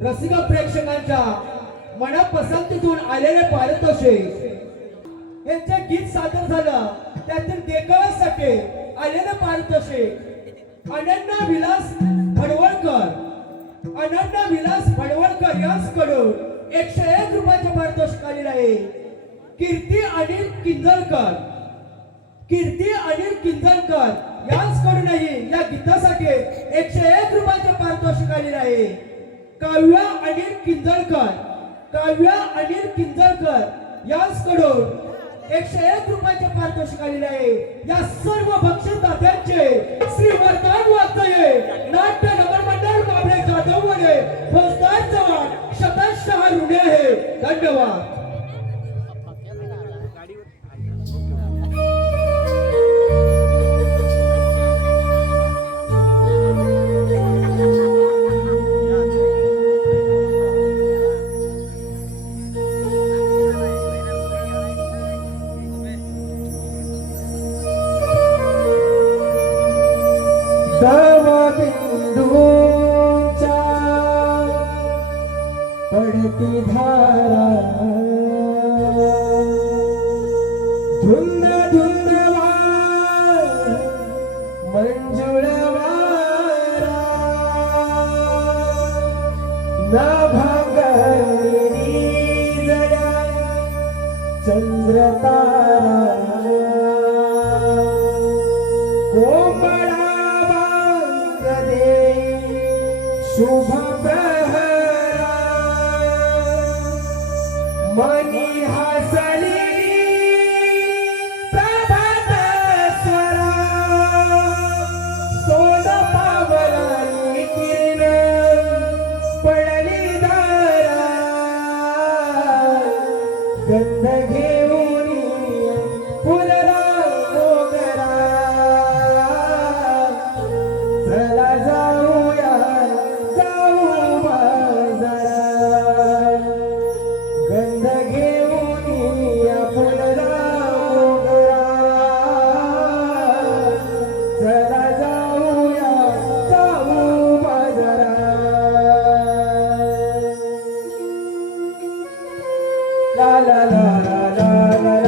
रसिक प्रेक्षकांच्या मनपसंतीतून आलेले पारितोषिक यांचे गीत सादर झालं त्यातील देखाव्यासाठी आलेले पारितोषिक अनन्या विलास फडवळकर यांच्याकडून 101 रुपयाचे पारितोषिक आलेले आहे। कीर्ती अनिल किंजलकर यांच्याकडूनही या गीतासाठी 101 रुपयाचे पारितोषिक आलेले आहे। काव्या अनिल किंजलकर यांच्याकडून 101 रुपयाचे पारितोषिक आलेले आहे। या सर्व बक्षीसदात्यांचे श्री वरदान वाचये नाट्य नगर मंडळ बाबळे जाधव वडे फौजदार जवान शतशः ऋणी आहे। धन्यवाद। पडती धारा धुंद धुंद मंजुळ वारा ना भांगरी जरा चंद्र तारा कोंबडा वांग दे शुभ मनी हसली प्रभात स्वरा सोन पावलानी किरण पडली दारा गंध घेऊन फुलला मोगरा चला जाऊया जाऊ बाजारा गंध घेऊन या फुलला मोगरा चला जाऊया जाऊ बाजारा ला ला ला ला ला ला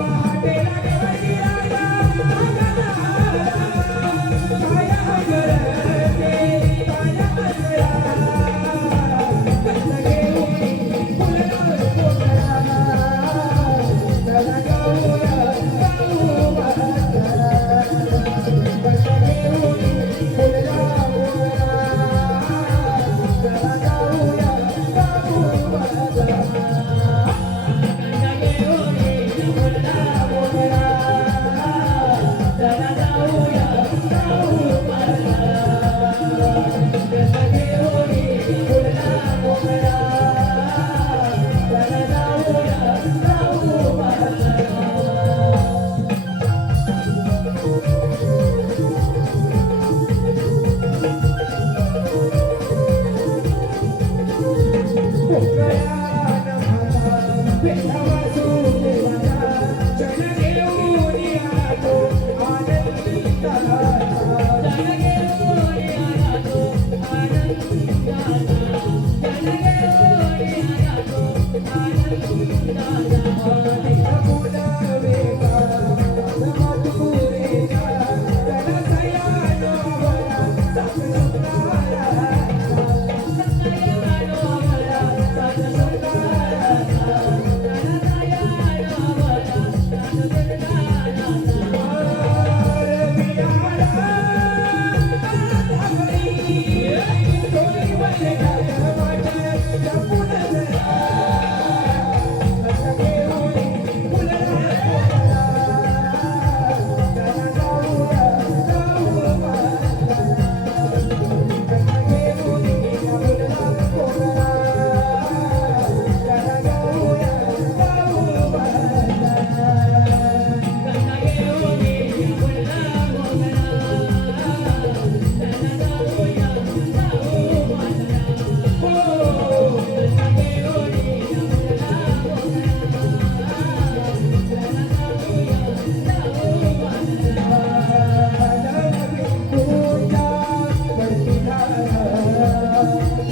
पहाटेला गवळणी राजा काय हंगरते काया हंगरा कंद घेऊन फुलला कोकणा चला गाऊया गाऊ महाराजा कंद घेऊन फुलला कोकणा चला गाऊया गाऊ महाराजा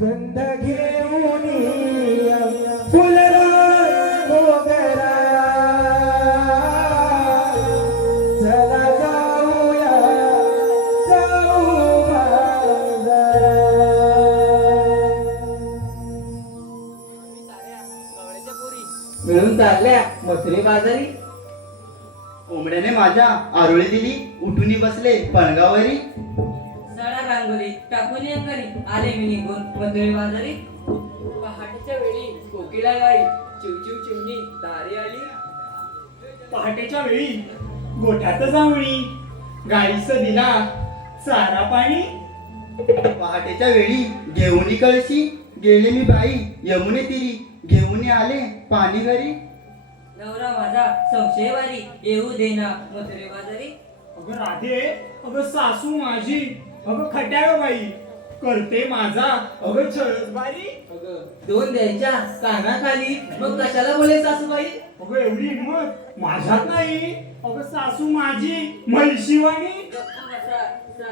गंध घेऊन फुलरा मोगरा चला जाऊया जाऊ बाजारा. मिळून चालल्या मथुरे बाजारी. कोंबड्याने माझ्या आरोळी दिली उठून बसले पणगावरी. सडा रांगोळी टाकून अंगणी आले मी निघून मथुरे बाजारी. पहाटेच्या वेळी कोकिळा गाई चिवचिव चिमणी दारी आली. पहाटेच्या वेळी गोठ्यात जावणी गाईस दिला चारा पाणी. पहाटेच्या वेळी घेऊन कळशी गेले मी बाई यमुने तिरी घेऊन आले पाणी घरी. नवरा माझा संशयवारी येऊ देना मथुरे बाजारी. अगं राधे अगं सासू माझी अगं खट्याळ बाई करते माझा अगं छळसबारी. अगं दोन द्यायच्या कानाखाली मग कशाला बोले सासूबाई. अगं एवढी हिंमत माझ्यात नाही. अगं सासू माझी म्हैशिवानी. गप्प बसा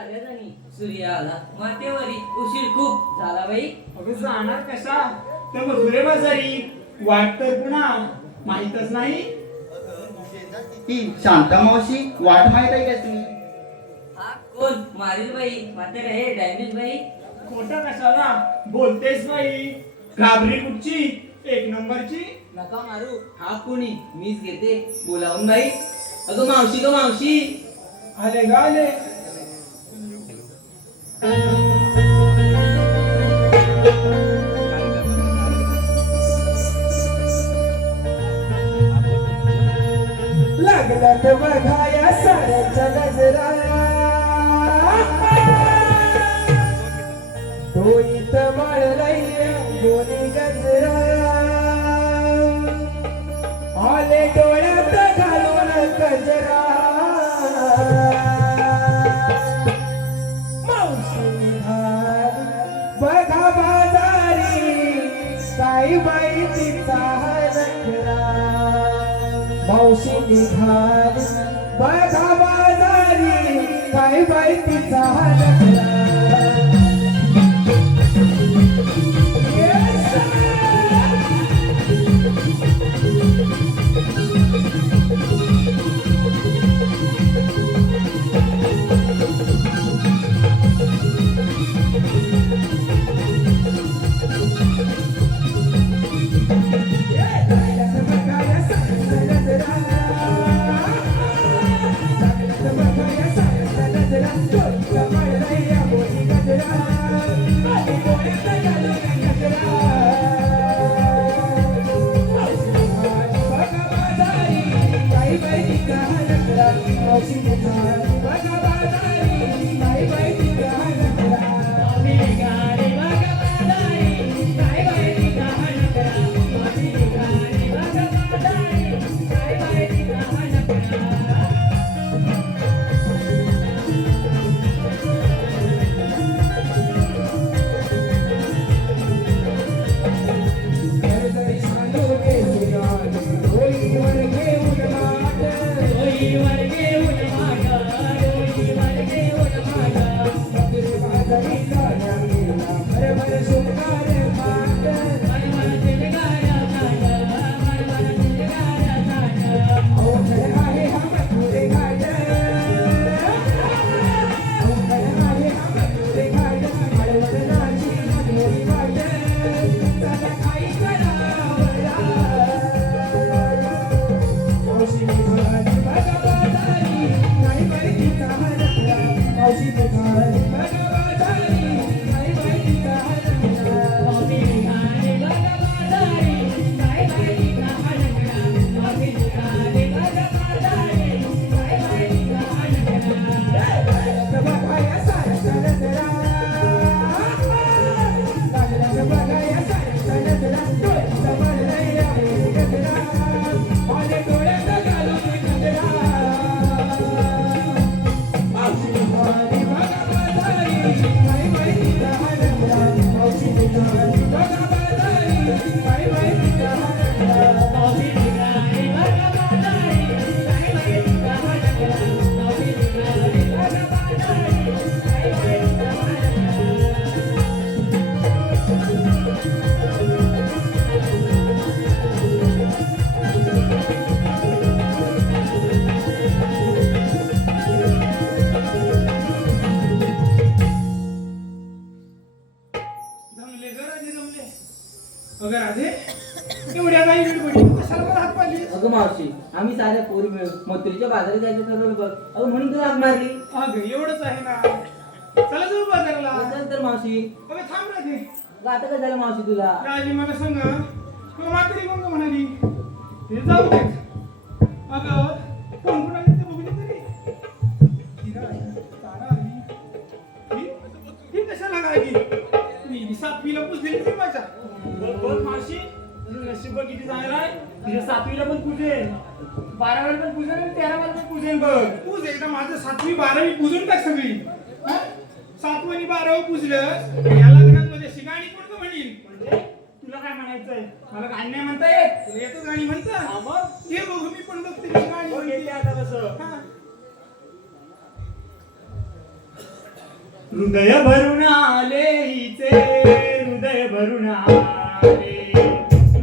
साऱ्याजणी सूर्य आला माथेवरी उशीर खूप झाला बाई. अगं जाणार कशा त्या मधुरे बाजारी वाट तर पुन्हा माहीतच नाही. ती शांता मावशी वाट माहित आहे का तुम्ही? हा कोण मारील बाई मात्र हे डॅमेज बाई. खोटं कशाला बोलतेस बाई. घाबरी कुठची एक नंबरची. नका मारू. हा कोणी मीच घेते बोलावून बाई. अगं मावशी ग मावशी. आले ग आले. लागलात बघा या साऱ्याच्या नजरा. तो इथं मळलाय दोन्ही गजरा. आले डोळ्यात घालून गजरा. मावशी निघाली बघा बाजारी काय बाई तिचा नखरा. मावशी निघाली बघा बाजारी काय बाई तिचा नखरा. अगं राधे एवढ्या काही वेळ बोलली कशाला मला हात पाडली. अगं मावशी आम्ही साऱ्या पोरी मिळून मथुरीच्या बाजारात जायचं ठरवलं बघ. अगं म्हणून तुला हाक मारली. अगं एवढंच आहे ना. चला जाऊ बाजाराला. चल तर मावशी. अगं थांब राधे. अगं आता काय झालं मावशी तुला. राजी मला सांग तुला म्हातारी कोण म्हणाली ते जाऊ दे. अगं कोण कोण आली ते बघू दे तरी. तारा आली. ही कशाला लागली. मी 7वीला पुजलेली ती माझ्या. बोल मावशी तुझं नशीब बघ किती चांगलं आहे. तिच्या 7वीला पण पूजेन 12वीला पण पूजेन आणि 13वीला पण पूजेन बघ. पूज एकदा माझं 7वी 12वी पूजून टाक सगळी. 7वी आणि 12वी पूजलं या लग्नात मध्ये शिकाणी कोण म्हणील. म्हणजे तुला काय म्हणायचंय. मला गाणी नाही म्हणता येत. तुला येतं गाणी म्हणता. मग हे बघू मी पण बघते गाणी आता कसं. हृदय भरून आले हिचे हृदय भरून आले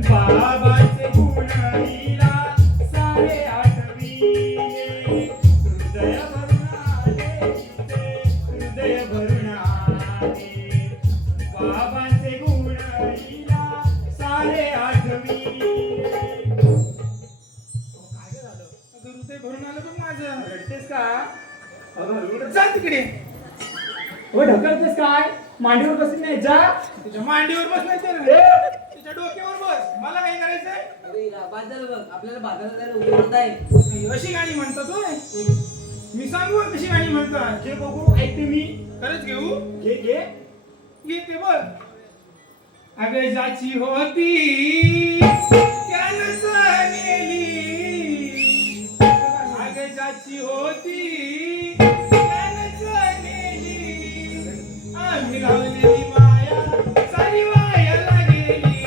बाबाचे गुण हिला सारे आठविले हृदय भरून आले हिचे हृदय भरून आले बाबांचे गुण हिला सारे आठविले काय झालं अगं हृदय भरून आलं बघ माझं रडतेस का अगं जा तिकडे हो ढकलतेस काय मांडीवर बसली नाही जा तुझ्या मांडीवर बसलाय तर तुझ्या डोक्यावर बस मला काय करायचंय अरे हिला बाद झालं बघ आपल्याला बाजारात जायला उभे होत आहे अशी गाणी म्हणतो तू मी सांगू कशी गाणी म्हणता जे बघू ऐकते मी खरंच घेऊ घे घे घेते बघ अगं जाची होती त्यानं नेली अगं जाची होती त्यानं नेली आम्ही लावलेली माया सारी वायाला गेली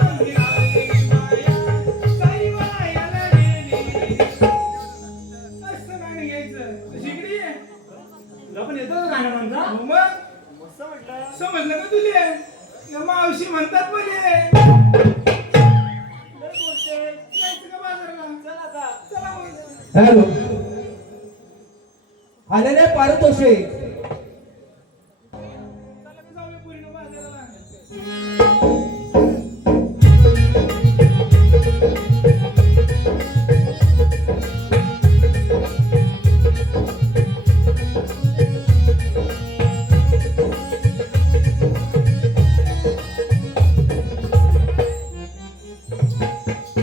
आम्ही लावलेली माया सारी वायाला गेली असं गाणं घ्यायचं शिकडी तुला पण येतं का गाणं म्हणता मग मस्त म्हटलं समजलं का तुले या मावशी म्हणतात बोले जायचं का बाजारला चल आता चला मग हॅलो आलेले पारितोषिक चला मी जाऊया पुरीनं बाजाराला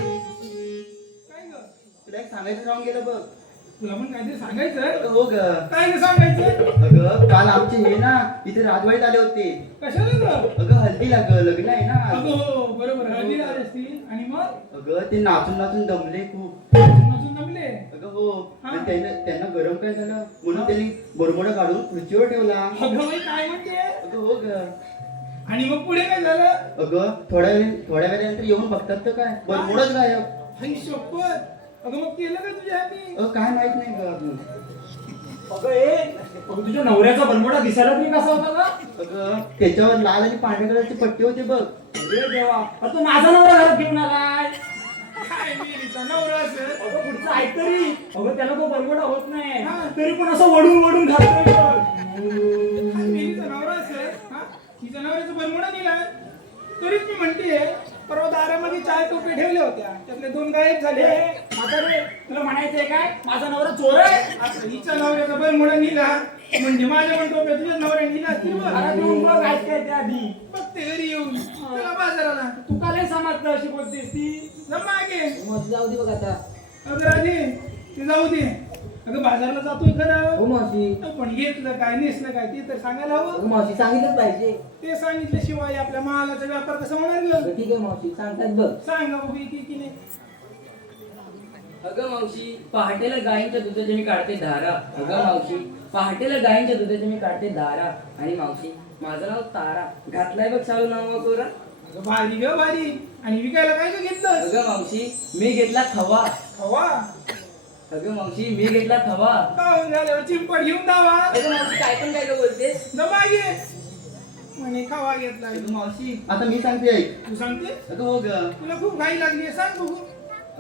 काय ग तुला एक सांगायचं राहून गेलं बघ. तुला पण काहीतरी सांगायचं अगं हो ग. काय ग सांगायचं अगं काल आमचे हे ना इथे राजवाडीत आले होते. कशाला ग अगं हल्दीला ग लग्न आहे ना. अगं हो बरोबर हळदीला आली असती आणि मग अगं ते नाचून नाचून दमले खूप. नसून जमले अगं हो हा. आणि त्यांना गरम काय झालं म्हणून त्यांनी बरमोडा काढून खुर्चीवर ठेवला. अगं बाई काय म्हणते अगं हो ग. आणि मग पुढे काय झालं अगं थोड्या वेळानंतर येऊन बघतात तर काय बरमोडच गायब. आई शपथ अगं मग केलं का तुझ्या हाती अगं काय माहित नाही ग अजून. अगं तुझ्या नवऱ्याचा बरमोडा दिसायला तरी कसा होता का अगं त्याच्यावर लाल आणि पांढऱ्या कलरची पट्टी होती बघ. अरे देवा अरे तू माझा नवरा घरात घेऊन आलाय काय मेलीचा नवरा असेल अगं पुढचं ऐक तरी अगं त्याला तो बरमोडा होत नाही तरी पण असं वडून वडून घालतोय मेलीचा नवरा असेल तिच्या नवऱ्याचा बरमोडा दिलाय तरीच मी म्हणते परवा दारामध्ये 4 टोपे ठेवले होत्या त्यातले 2 गायब झाले आता रे तुला म्हणायचंय काय माझा नवरा चोर आहे आता हिच्या नवऱ्याचा बरमोडा निला म्हणजे माझ्या पण टोप्या तुझ्या नवऱ्याने निला असतील बघ ऐकते त्या आधी बघते घरी येऊन चला बाजाराला तू का लय समजलं अशी बोलतेस ती जा मागे मग जाऊ दे बघ आता अगं राजे ते जाऊ दे अगं बाजारला जातोय खरं हो मावशी पण घेतलं काय नेसलं काय ते तर सांगायला हवं अगं मावशी सांगितलंच पाहिजे ते सांगितल्याशिवाय आपल्या मालाचा व्यापार कसा होणार ग अगं ठीक आहे मावशी सांगतात बघ सांगा बघू की नाही अगं मावशी पहाटेला गायींच्या दुधाचे मी काढते धारा अगं मावशी पहाटेला गायींच्या दुधाचे मी काढते धारा आणि मावशी माझं नाव तारा घातलाय बघ चालू नाव कोरा अगं भारी ग भारी आणि विकायला काय का घेतलं अगं मावशी मी घेतला खवा हवा अगं मावशी मी घेतला खवा काहून झाल्यावर चिंपड घेऊन दावा अगं मावशी काय पण काय गं बोलतेस मागे म्हणे खावा घेतला अगं मावशी आता मी सांगते ऐक. तू सांगते अगं हो ग. तुला खूप घाई लागली सांग बघू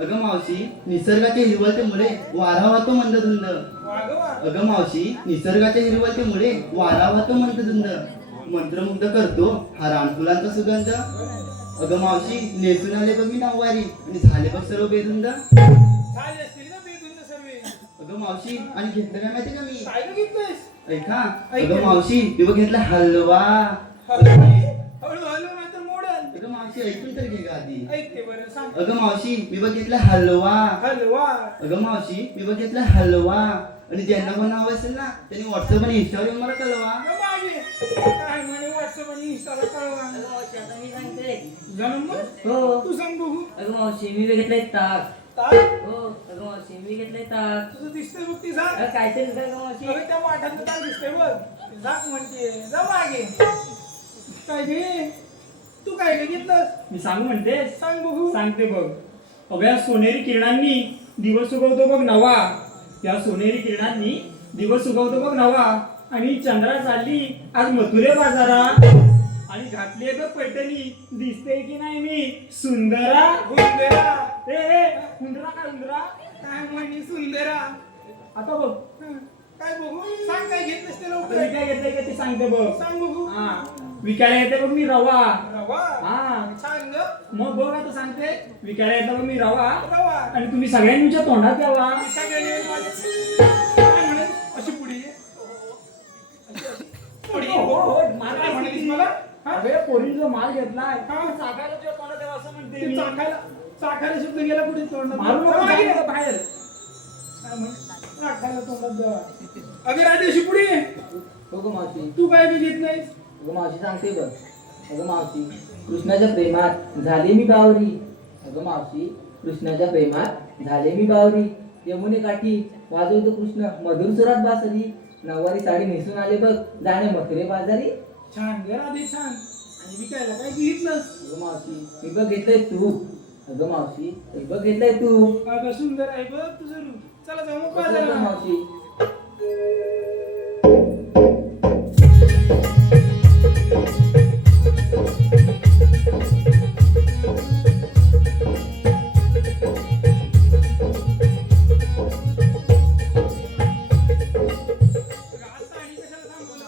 अगं मावशी निसर्गाचे हिरवळते मुळे वारा वाहतो मंदधुंद. वाग वा अगं मावशी निसर्गाच्या हिरवळते मुळे वारा वाहतो मंदधुंद. मंत्रमुग्ध करतो हा रानफुलांचा सुगंध. अगं मावशी नेसून आले बघ मी नऊवारी आणि झाले बघ सर्व बेधुंद. झाले असतील ना बेधुंद सर्वे अगं मावशी आणि घेतलं काय माहिती का मी काय का घेतलंयस ऐका. अगं मावशी मी बघ घेतला हलवा. हळूहळू नंतर मोडल अगं मावशी ऐकून तर घे ग आधी. ऐकते बरं सांग अगं मावशी मी बघ घेतला हलवा. हलवा अगं मावशी मी बघ घेतला हलवा. आणि ज्यांना कोण हवं असेल ना त्यांनी व्हॉट्सअप आणि इंस्टावर येऊन मला कळवा. अगं मागे काय म्हणे व्हॉट्सअप आणि इंस्टाला कळवा अगं मावशी आता मी सांगते तुझा नंबर हो तू सांग बघू अगं मावशी मी घेतलाय ताक ताक हो अगं मावशी मी घेतलाय ताक तुझं दिसतंय बघ ती सांग अगं काय तरी काय गं मावशी अगं त्या वाटातलं ताक दिसतंय बघ जाक म्हणते जा मागे काय घे तू काय घे घेतलंस मी सांगू म्हणते सांग बघू सांगते बघ अगं सोनेरी किरणांनी दिवस उगवतो बघ नवा. या सोनेरी किरणांनी दिवस उगवतो बघ नवा. आणि चंद्रा चालली आज मथुरे बाजारा आणि घातली बघ पैठणी दिसते की नाही मी सुंदरा हुंदरा हुंदरा काय हुंदरा काय म्हणी सुंदरा आता बघ काय बघू सांग काय घेत नसते आता लवकर मी काय घेतलंय का ते सांगते बघ सांग बघू हा विकायला येते बघ मी रवा रवा हा छान ग मग बघ आता सांगते विकायला येते बघ मी रवा रवा आणि तुम्ही सगळ्यांनी तुमच्या तोंडात यावा सगळ्यांनी येऊन काय म्हणेल अशी पुढे ये. पुढे ये. मार काय म्हणालीस मला हा? अरे पोरींचा माल घेतलाय हा. चाकायला तुझ्या तोंडात यावं असं म्हणते ते मी. चाखायला शब्द गेला कुठे तोंडात मारू नको, चला मागे. जाऊ नका बाहेर काय म्हणे? चाखायला तोंडात द्यावा. अगं राजे अशी पुढे ये. हो मावशी तू काय बी घेत नाहीस अगं मावशी सांगते बघ अगं मावशी कृष्णाच्या प्रेमात झाले मी बावरी अगं मावशी कृष्णाच्या प्रेमात झाले मी बावरी यमुने काठी वाजवतो कृष्ण मधुर सुरात बासरी नऊवारी साडी नेसून आले बघ जाणे मथुरे बाजारी छान ग राधे छान आणि विकायला काय घेतलंस अगं मावशी हे बघ घेतलंय तू अगं मावशी हे बघ घेतलंय तू अगं सुंदर आहे बघ तुझं रूप चला जाऊ मग अगं बाजाराला मावशी आता आणि कशाला थांबवलं?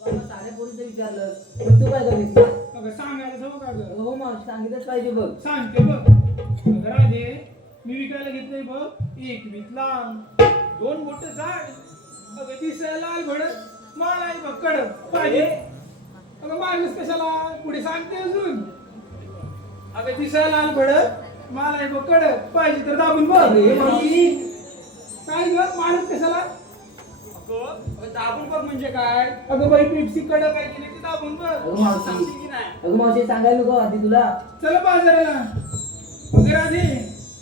बाबा साऱ्या पोरीचं विचारलं पण तू काय करीस अगं सांगायला जाऊ का गं? हो मावशी सांगितलंच पाहिजे बघ सांगते बघ अगं राधे मी विकायला घेतलंय बघ एक वीतला दोन मोठं झाड अगं दिसायला लाल भडक माळ आहे बघ कडक पाहिजे अगं माणूस कशाला पुढे सांगते अजून अगं दिसायला लाल भडक माळ आहे बघ कडक पाहिजे तर दाबून बघ अरे मावशी काय ग माणूस कशाला अगं, दाबून बघ म्हणजे काय अगं बाई पेप्सी कडक आहे की नाही ते दाबून बघ अगं मावशी सांगशील की नाही अगं मावशी सांगायला नको आधी तुला चला बाजाराला अगं राधे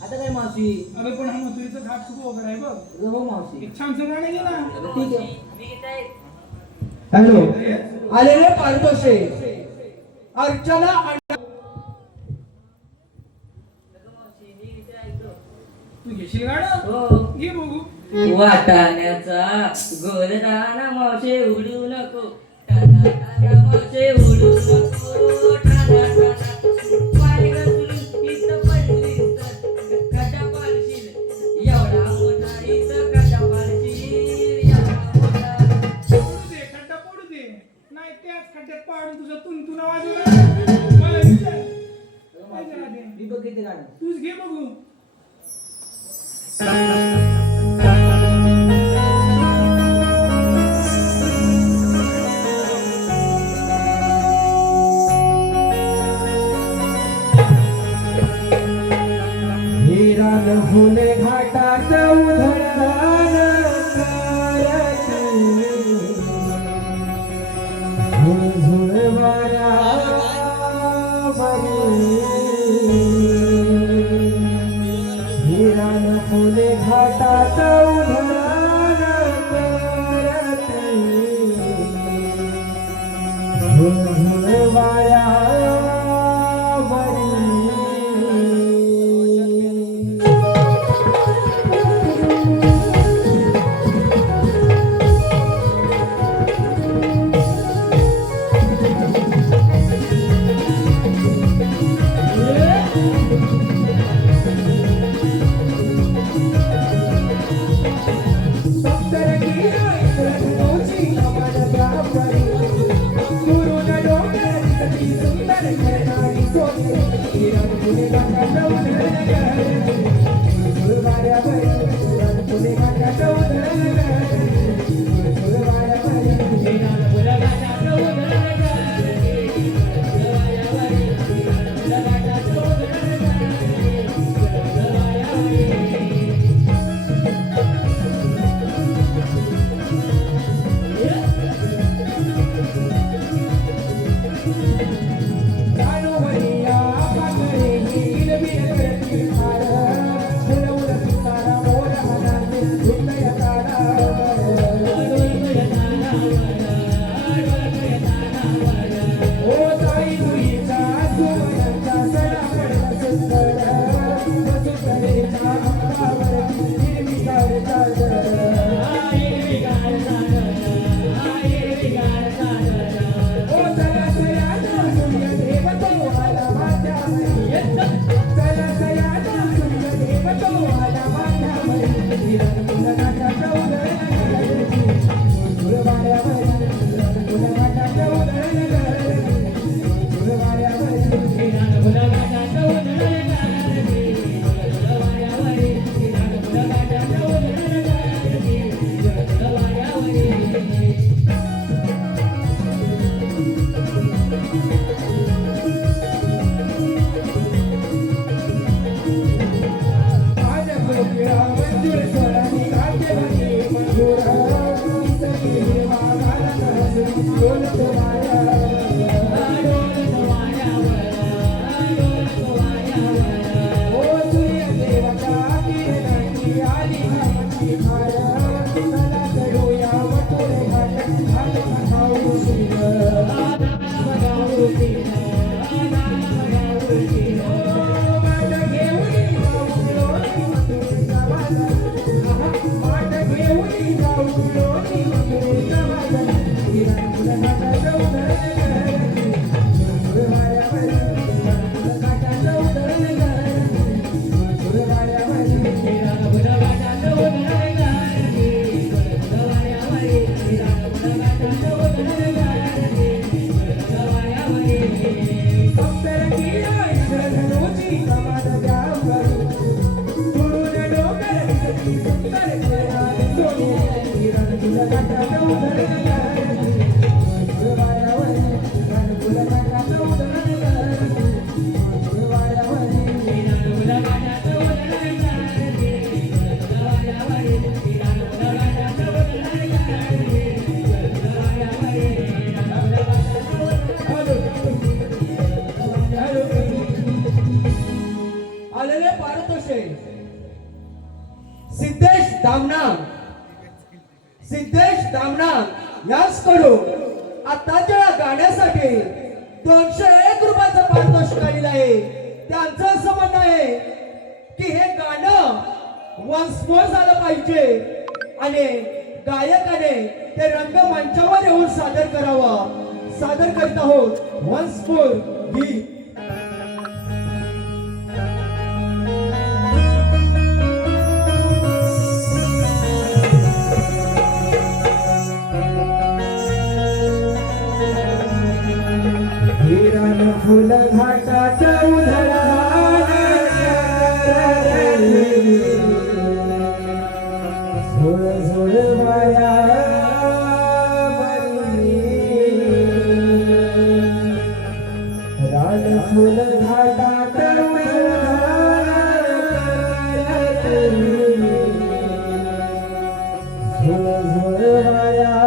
आता काय मावशी अगं पण हा मथुरीचं घाट खूप अवघड आहे बघ अगं हो मावशी एक छानसं गाणं घे ना ठीक आहे हॅलो आलेले पारितोषे अर्चना आणि तू घेशील गाणं हो घे बघू वाटाण्याचा गोरदाना मावशे उडू नको टाना टाना मावशे उडू नको टाना टाना पाय घसरून इथं पडलीस तर खड्डा पाडशील एवढा मोठा इथं खड्डा पाडशील एवढा मोठा पडू दे खड्डा पडू दे नाही त्याच खड्ड्यात पाडून तुझं तुंतुना वाजवला मला विचार काय करा दे मी बघितले गाणं तूच घे बघू हिरान फुले घाटात उधळण करती झुळझुळ वाऱ्यावरी हिरान फुले घाटात सप्तरंगीला इंद्रधनुची कमान द्यावरी दुरून डोंगर दिसती सुंदर खेळाडी सोनी रणकुल घाटात उधळण करती वाऱ्यावरी रणकुल घाटात उधळण करती वाऱ्यावरी रणकुल घाटात उधळण करती वाऱ्यावरी रणकुल घाटात उधळण करती वाऱ्यावरी आलेले पारितोषे सिद्धेश दामनाम याचकडून आताच्या या गाण्यासाठी 201 रुपयाचं पारितोषिक आलेलं आहे. त्यांचं असं म्हणणं आहे की हे गाणं वन्स मोर झालं पाहिजे आणि गायकाने ते रंगमंचावर येऊन सादर करावं. सादर करीत आहोत वन्स मोर गीत. हिरण फुल घाटात उधळान करती झुळ झुळ वाऱ्यावरी रान फुल घाटात उधळान करती झुळ झुळ वाऱ्यावरी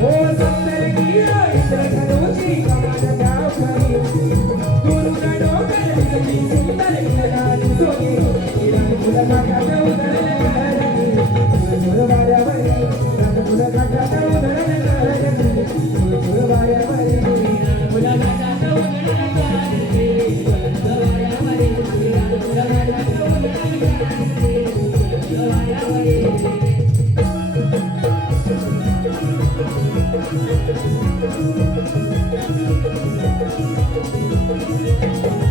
ओ सप्तरंगीला इंद्रधनुची कमान द्यावरी दुरून डोंगर दिसती सुंदर खेळाडी सोनी रणकुल घाटात उधळण करती झुळ वाऱ्यावरी रणकुल घाटात उधळण करती झुळ वाऱ्यावरी रणकुल घाटात उधळण करती झुळ वाऱ्यावरी रणकुल घाटात उधळण करती झुळ वाऱ्यावरी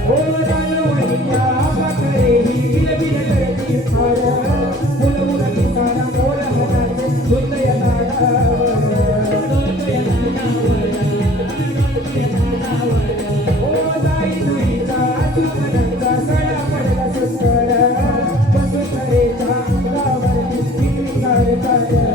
ओ रानवणीच्या पाखरे ही बिलबिल करती फार फुल उडती सारा मोर हाताचे झुलतया नाडावर ओ जाई जुईचा चुकण्यांचा सडा पडला सुस्कर वसुंधरेच्या गावावरती हिरवीगार चादर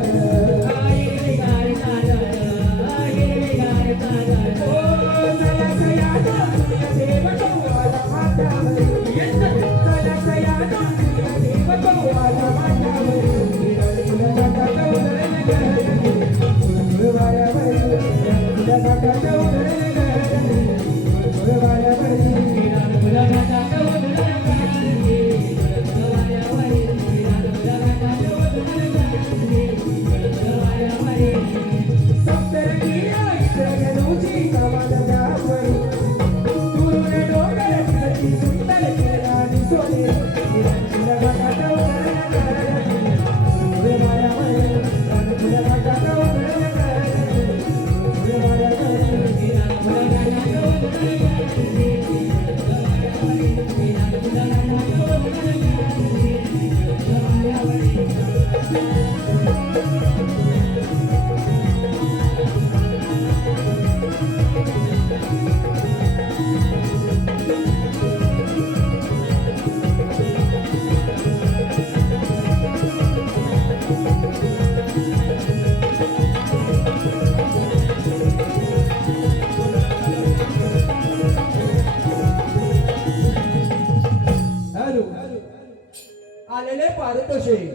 आलेले पारितोषिक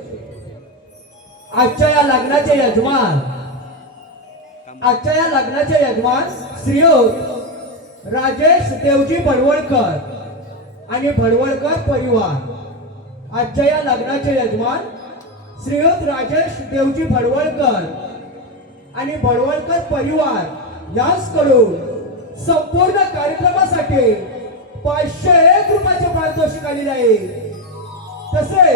आजच्या या लग्नाचे यजमान श्रीयुत राजेश देवजी भडवळकर आणि भडवळकर परिवार. आजच्या या लग्नाचे यजमान श्रीयुत राजेश देवजी भडवळकर आणि भडवळकर परिवार याचकडून संपूर्ण कार्यक्रमासाठी 501 रुपयाचे पारितोषिक आलेलं आहे तसे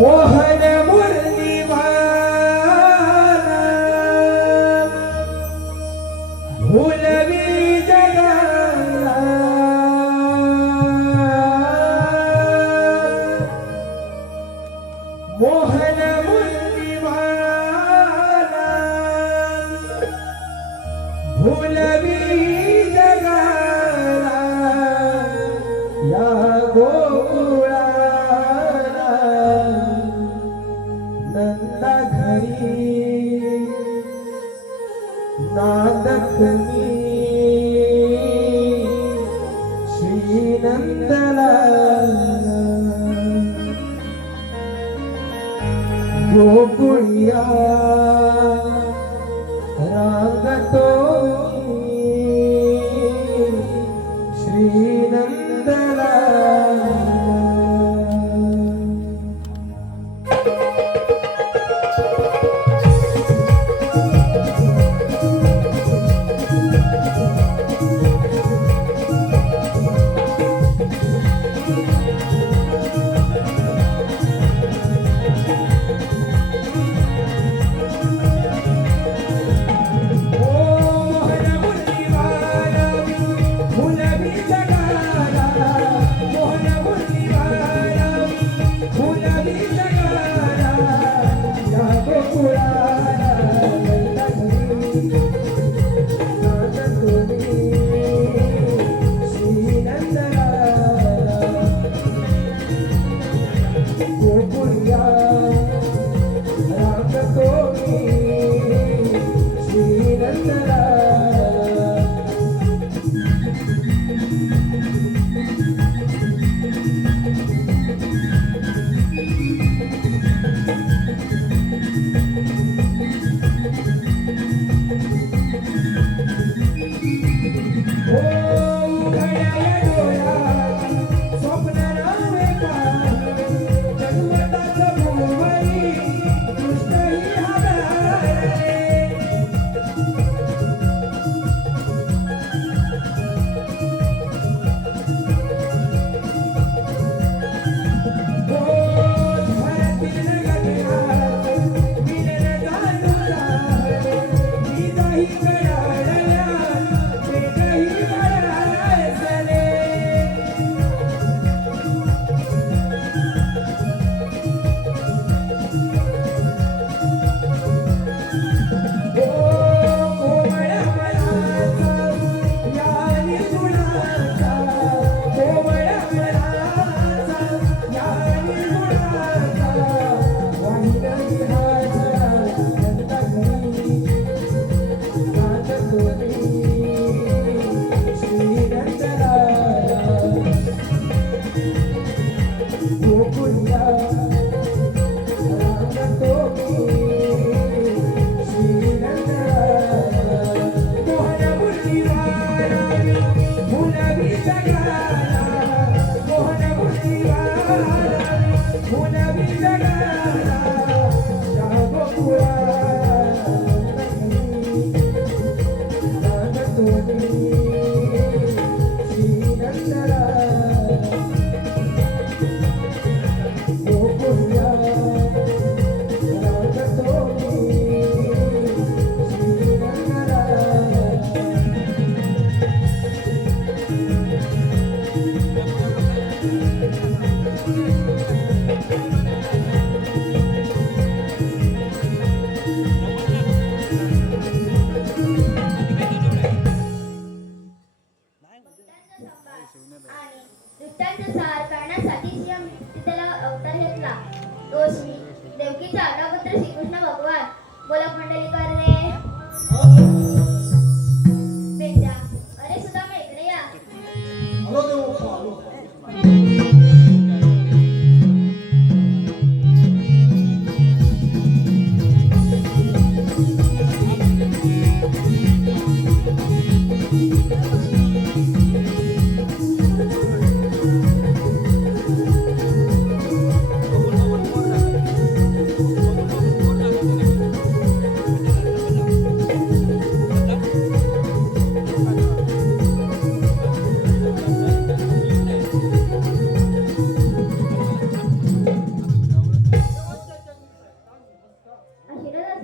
मोहन मुरली भूलवी जगाला मोहन मुरली भूलवी जगाला या गोकुळाला नंदा घरी नादक मी श्री नंदला गोकुळिया रांगतो श्री नंदला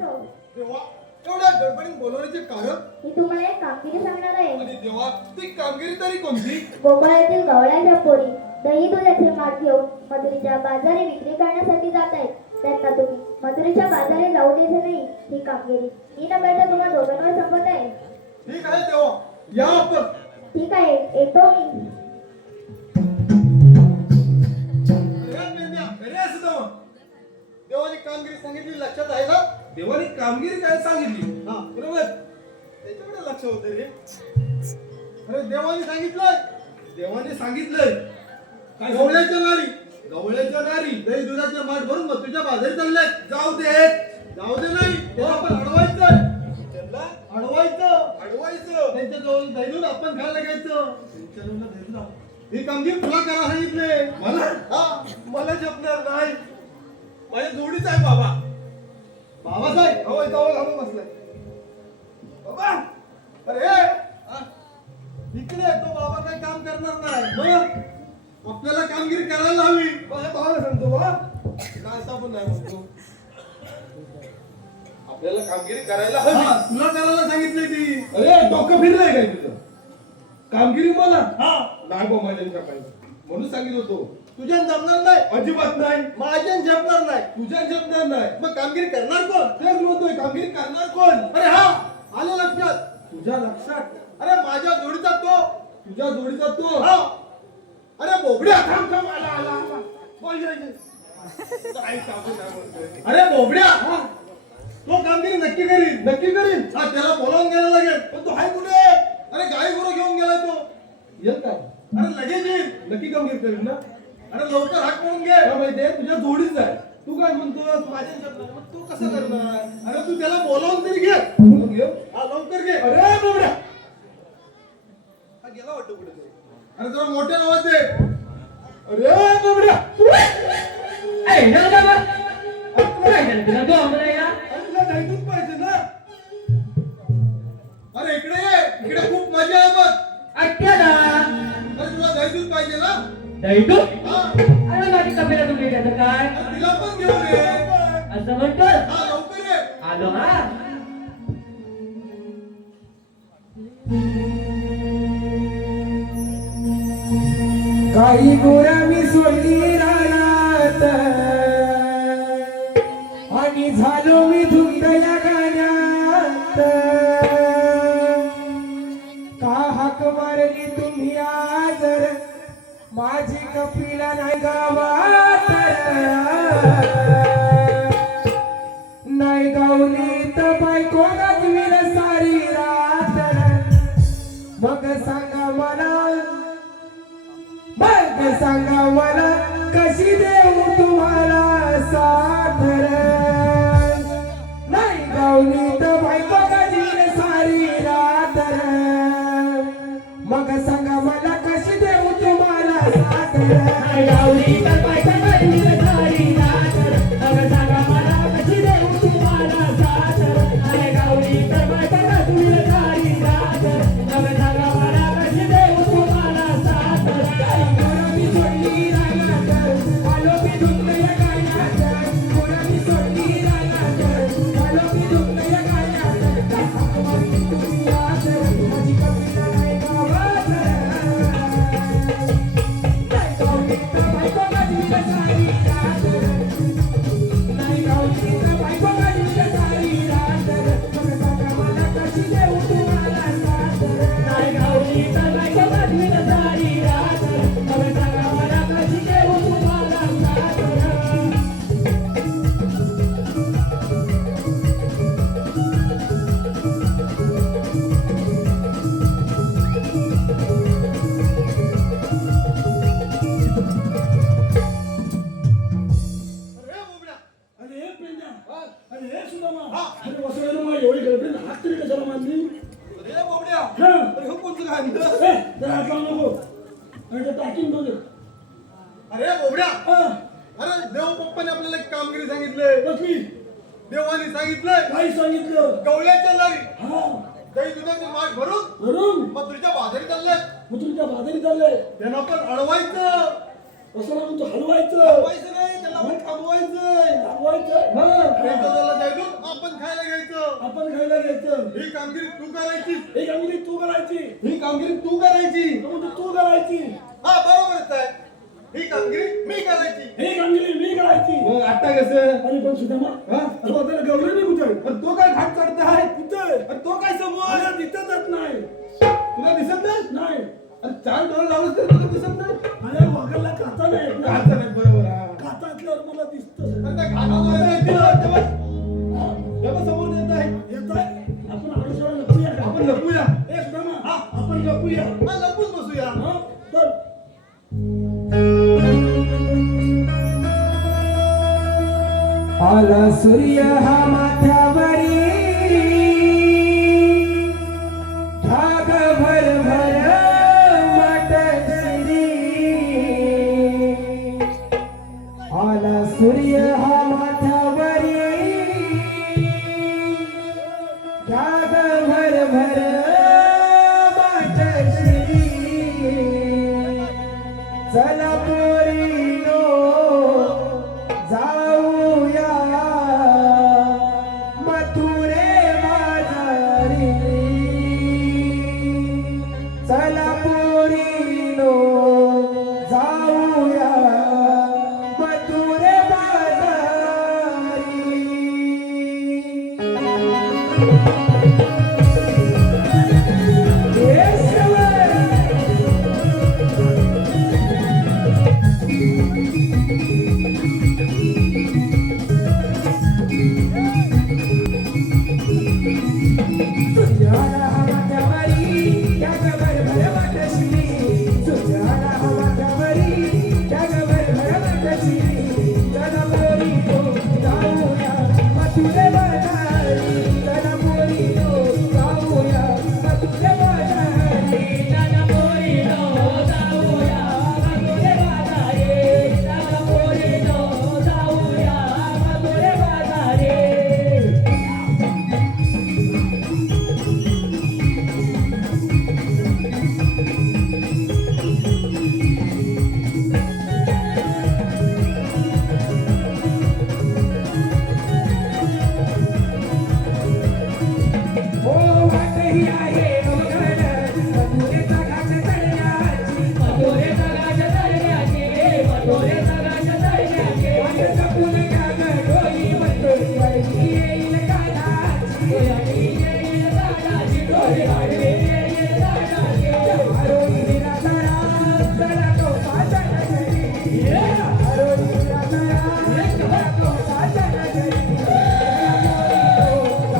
असो. देवा एवढ्या गडबडीत बोलवण्याचे कारण मी तुम्हाला एक कामगिरी सांगणार आहे. आणि देवा ती कामगिरी तरी कोणती? गोकुळातील गवळ्याच्या पोरी दही दुधाचे माठ घेऊन मथुरेच्या बाजारी विक्री करण्यासाठी जात आहेत. त्यांना तुम्ही मथुरेच्या बाजारी जाऊ द्यायचे नाही. ही कामगिरी मी न करता तुम्हा दोघांवर संपत आहे. ठीक आहे देवा, या आपण. ठीक आहे, येतो मी. अरे मेंढ्या, घरी आहेस तू? देवाने कामगिरी सांगितली लक्षात आहे ना? देवाने कामगिरी काय सांगितली? हा बरोबर, त्याच्याकडे लक्ष होते रे. अरे देवाने सांगितलंय काय? गवळ्याच्या नारी दही दुधाचे माठ भरून मथुरेच्या बाजारी चालले. जाऊ दे नाही, त्याला आपण अडवायचं. त्यांच्या जवळ दही दूध आपण खायला घ्यायचं. ही कामगिरी तुला करा सांगितले. मला जपणार नाही. माझ्या जोडीच आहे बाबासाहेब. हो इथं घालून बसलाय बाबा. अरे इकडे तो बाबा काही काम करणार नाही. मग आपल्याला कामगिरी करायला हवी. माझ्या भावाला सांगतो बा काय पण नाही म्हणतो. आपल्याला कामगिरी करायला हवी. तुला करायला सांगितली ती. अरे डोकं फिरलंय काय तुझं? कामगिरी मला नाही बा माझ्या पाहिजे म्हणून सांगित होतो. तुझ्या जमणार नाही. अजिबात नाही. माझ्या जमणार नाही. तुझ्या जमणार नाही. मग कामगिरी करणार कोण? तेच म्हणतोय, कामगिरी करणार कोण? अरे हा आलं लक्षात. तुझ्या लक्षात? अरे माझ्या जोडीचा तो. तुझ्या जोडीचा तो. हा अरे बोबड्या. थांब आला अरे बोबड्या, तो कामगिरी नक्की करीन. हा त्याला बोलावून घ्यायला लागेल. पण तो हाय कुठे? अरे गाई गुरु घेऊन गेलाय तो. येईल का? अरे लगेच येईल. नक्की कामगिरी करीन ना. अरे लवकर हात पळून घे. माहितीये तुझ्या जोडीच आहे. तू काय म्हणतोस? माझ्या शब्दात मग तू कसं करणार? अरे तू त्याला बोलावून तरी घे. हा लवकर घे. अरे बोबड्या, हा गेला वाटतं कुठे. अरे जरा मोठ्या आवाज दे. अरे बोबड्या, तुला दहीदूध पाहिजे ना? अरे इकडे ये. इकडे खूप मजा आहे बघ. अरे तुला दहीदूध पाहिजे ना? हा. माझी तब्येत तुमची त्याचं काय अरे तिला पण घेऊन ये. असं म्हणतो. हा लवकर ये. आलो हा. काही गोऱ्या मी सोडली रानात आणि झालो मी धुंद या गाण्यात. का हाक मारली तुम्ही आजर माझी कपिला नाही गावात. नाही गावली तर बायको गाजवील सारी रात. मग सांगा मला कशी देऊ तुम्हाला साथ. नाही गावली तर बायको गाजवील सारी रात. मग सांगा मला कशी देऊ तुम्हाला साथ. नाही गावली तर बायको गाजवील सारी रात. मग सांगा मला कशी देऊ तुम्हाला साथ. नाही गावली तर बायको गाजवील सारी रात. मग सांगा मला कशी देऊ तुम्हाला साथ. मी सोडली रानात आलो मी धुंद या गाण्यात. मी सोडली रानात आलो मी धुंद या गाण्यात. तुम्ही आज माझी कविता नाही गावात. नाही गावली तर बायको गाजवील सारी रात. नाही गावली तर बायको गाजवील सारी रात. मग सांगा मला कशी देऊ तुम्हाला साथ. नाही गावली तर बायको गाजवील सारी रात. मग सांगा मला कशी देऊ तुम्हाला साथ. अरे बोबड्या. अरे हे पेंड्या, अरे हे सुदामा, अरे वसुदेव मला एवढी गर्लफ्रेंड हात तरी कशाला मानली? अरे बोबड्या. हा. अरे हो कोणचं काय आणलं? ए, जरा हात लावू नको. आणि ते टाकीन बघ. अरे बोबड्या. हा, अरे देव पप्पाने आपल्याला एक कामगिरी सांगितलंय. कसली? देवाने सांगितलंय काय सांगितलं? गवळ्याच्या नारी हा, दही दुधाचे माठ भरून वरून मथुरेच्या बाजारी चाललाय. मग तुमच्या बाजारी चाललंय. त्यांना पण अडवायचं. असं म्हणून तू हलवायचं. अडवायचं नाही, त्यांना मग थांबवायचंय थांबवायचं हा त्याला जायचं आपण खायला घ्यायचं आपण खायला घ्यायचं ही कामगिरी तू करायची ही कामगिरी तू करायची ही कामगिरी तू करायची तू करायची हा बरोबरच आहे ही कामगिरी मी करायची ही कामगिरी मी करायची मग आता कसं आणि पण सुद्धा हा? अरे बाबा, त्याला गौरव नाही कुठे पण तो काय घाट चढताय कुठे अरे तो काय समोर मला दिसतच नाही तुला दिसत नाही नाही अरे चार डोळे लावलं तरी तुला दिसत नाही माझ्या वाघाला खाता नाही येत ना. घाटचं नाही बरोबर हा. खाता असल्यावर मला दिसत अरे त्या घाटावर येते ना, तेव्हा समोर येत आहे येत आहे आपण आडोशाला लपूया का? आपण लपूया ए सुदामा, आपण लपूया हा लपून बसूया हा चल आला सूर्य हा माथ्यावरी ढाग भर भर माटसरी आला सूर्य हा माथ्यावरी ढाग भर भर माटसरी चला पोरीनो जाऊया मथुरे बाजारी चला पोरीनो जाऊया मथुरे बाजारी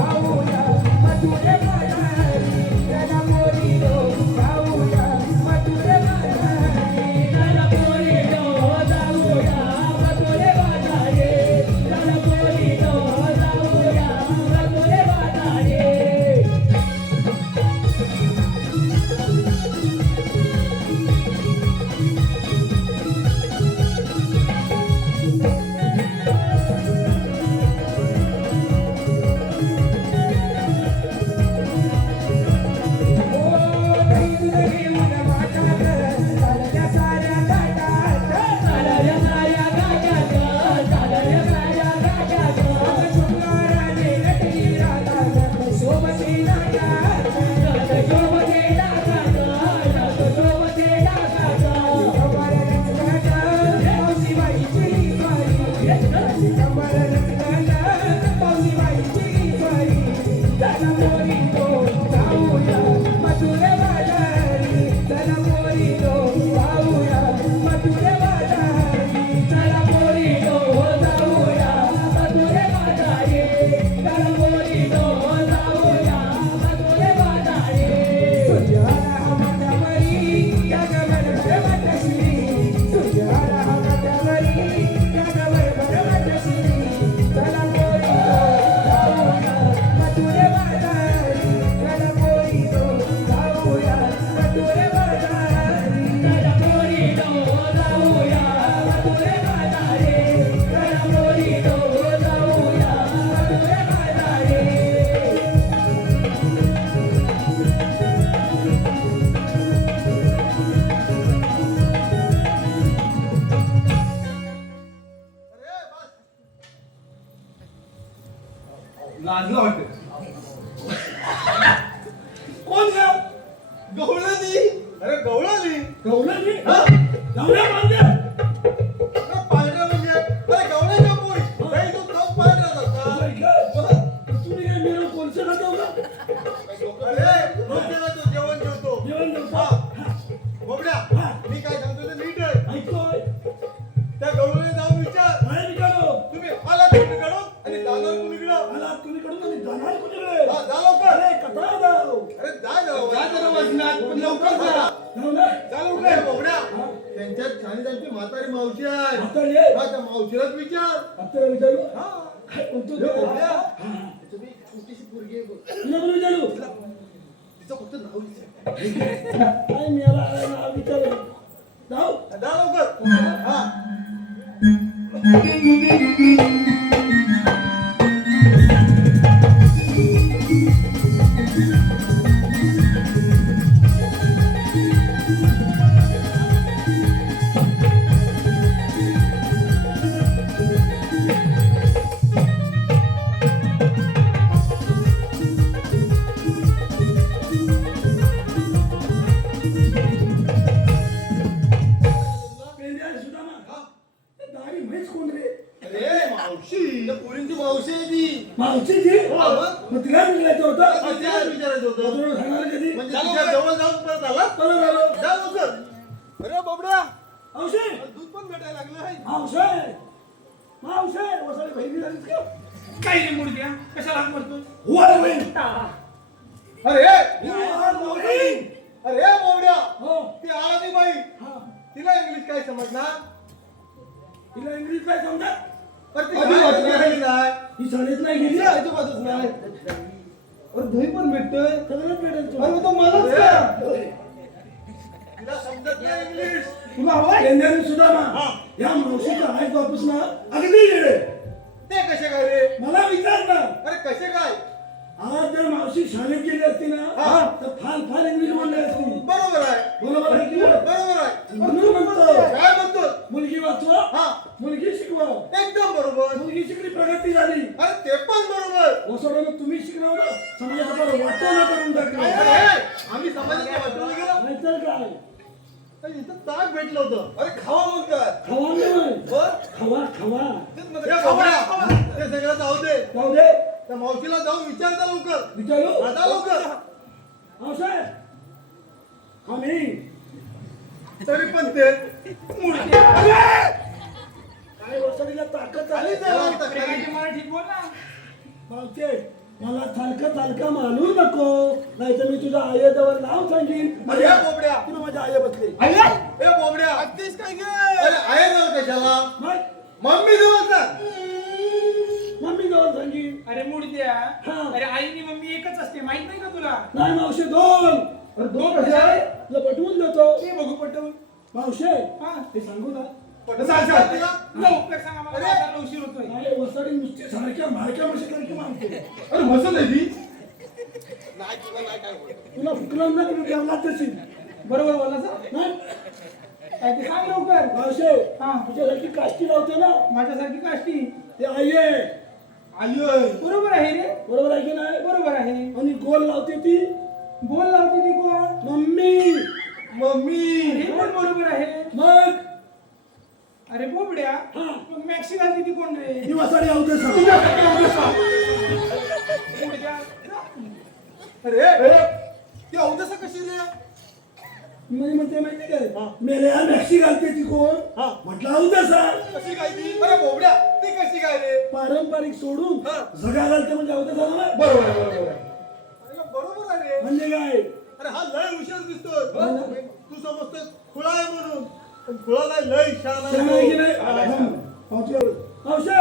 जाऊया मथुरे बाजारी कोण घ्या गवळणी. अरे गवळणी. गवळणी हा? गवळ्या मांगे अरे पांढरा म्हणजे अरे गवळ्याच्या पोळी. दही दूध खाऊन पांढरा जातात. तुम्ही काय मिळून कोणचं खातो का अरे रोजच्याला तो जेवण जेवतो. जेवण जेवतो. हा. बोबड्या, हा. मी काय सांगतो ते नीट आहे. ऐकतोय त्या गवळीने जाऊन विचार, काय विचारो तुम्ही आलात कुणीकडून आणि जाणार कुणीकडं. आला कुणीकडून आणि जाणार कुणीकडे हा, जा लवकर. अरे कथा जाऊ अरे जा जरा वजनात, पण लवकर जा. जाऊ ना जा लवकर. बोबड्या, त्यांच्यात छानी त्यांची म्हातारी मावशी आहे. आता ये हा, त्या मावशीलाच विचार. आता विचारू हा. काय म्हणतो हे तो? बोबड्या, हा. तुम्ही छोटीशी पोरगी आहे बघ. तुला पण विचारू तिचं फक्त नाव विचार. काय मी आला नाव विचारू जाऊ जा लवकर. हा. पेंड्या सुदामा हा. दाढी म्हैस कोण रे अरे मावशी, त्या पोरींची मावशी आहे ती. मावशी जी हो, मग? मग तिला विचारायचं होतं तिलाच विचारायचं होतं. तुला सांगणार कधी म्हणजे तिच्या जवळ जाऊन परत आला. परत आलो जा लवकर. अरे बाबड्या, मावशे दूध पण भेटायला लागलं आहे. मावशे मावशे वसाडी बहिणी झालीस का काय रे मुडद्या कशाला हात मारतो वर बहीण अरे मावशी अरे बाबड्या, हो ती आळादी बाई, हा तिला इंग्लिश काय समजणार. तिला इंग्लिश काय समजा पण ती शाळेत गेलेली नाही. ही शाळेत नाही गेली तिला अजिबातच नाही. अरे दही पण भेटतोय. सगळं पेटेल अरे मग तो मलाच का? तिला समजत नाही इंग्लिश. तुला हवाय केंद्राने सुद्धा या मावशीचा हाय बापूस ना अगदी गेले ते कसे काय रे. मला विचार ना अरे कसे काय. आज जर मावशी शाळेत गेली असती ना हा. तर फार फार इंग्लिश बोलली असती बरोबर आहे. बरोबर आहे की नाही? बरोबर आहे. म्हणून म्हणतो काय म्हणतो. मुलगी वाचवा हा, मुलगी शिकवा एकदम बरोबर. मुलगी शिकली प्रगती झाली अरे ते पण बरोबर. वसवडून तुम्ही शिकवलं समाजाचा फार वाटोळा करून अरे, टाकलं अरे, आम्ही समाजाच्या वाटून गेलो. नाहीतर काय अरे, इथं ताक भेटलं होतं. अरे खावा म्हणतात. खवा नाही बर. खवा खवा हे बाबड्या, ते सगळं जाऊ दे. जाऊ दे त्या मावशीला जाऊन विचारता लवकर. विचारू आता लवकर. मावसाहेब आम्ही तरी पण ते काय वसडीला ताकद खाली झाली जायला लागतं, काय खाली. ते मराठीत बोल ना मावशे मला थालका मानू नको नाही तर मी तुझ्या आईजवळ नाव सांगीन अरे या बोबड्या. तुला माझ्या आई बसली ए बोबड्या, अगदीच काय गे. अरे आहे ना कशाला. मग मम्मी जवळ जा. मम्मी जवळ सांगीन अरे मुडद्या हा. अरे आई आणि मम्मी एकच असते माहित नाही का तुला नाही मावशे दोन अरे दोन कशा आहे. तुला पटवून देतो ते बघू पटवून मावशे हा ते सांगू ना सांग, सांग तिला. लवकर सांगा मला बाजारला उशीर होतोय काय वसाडी नुसती सारख्या मारक्या म्हशीसारखी मानते अरे मसल आहे ती. तुला फुकलं ना तुम्ही ठेवला तशी बरोबर बोलला सर नाही काय ते सांग लवकर मावशे हा. तुझ्यासारखी काष्टी लावते ना माझ्यासारखी काष्टी ते आई आहे आय बरोबर आहे रे बरोबर आहे की नाही बरोबर आहे आणि गोल लावते ती बोल लावते ती कोण मम्मी मम्मी. हे पण बरोबर आहे मग अरे बोबड्या हा. मग मॅक्सी घालते ती कोण रे ही वसाडी आवते मुडद्या, जा. अरे ती अवदसा कशी रे. मी म्हणते माहिती काय मेल्या मॅक्सी घालते ती कोण हा. म्हटलं आवतसा कशी काय ती. अरे बोबड्या, ती कशी काय रे. पारंपरिक सोडून हा. जगा घालते म्हणजे आवतसा ना बरोबर आहे, बरोबर आहे. अरे बरोबर आहे रे. म्हणजे काय अरे हा लय हुशार दिसतोय. तू समजतोय खुळा आहे म्हणून, पण खुळा नाही, लय शान आहे सांगा की तो. नाही मावशे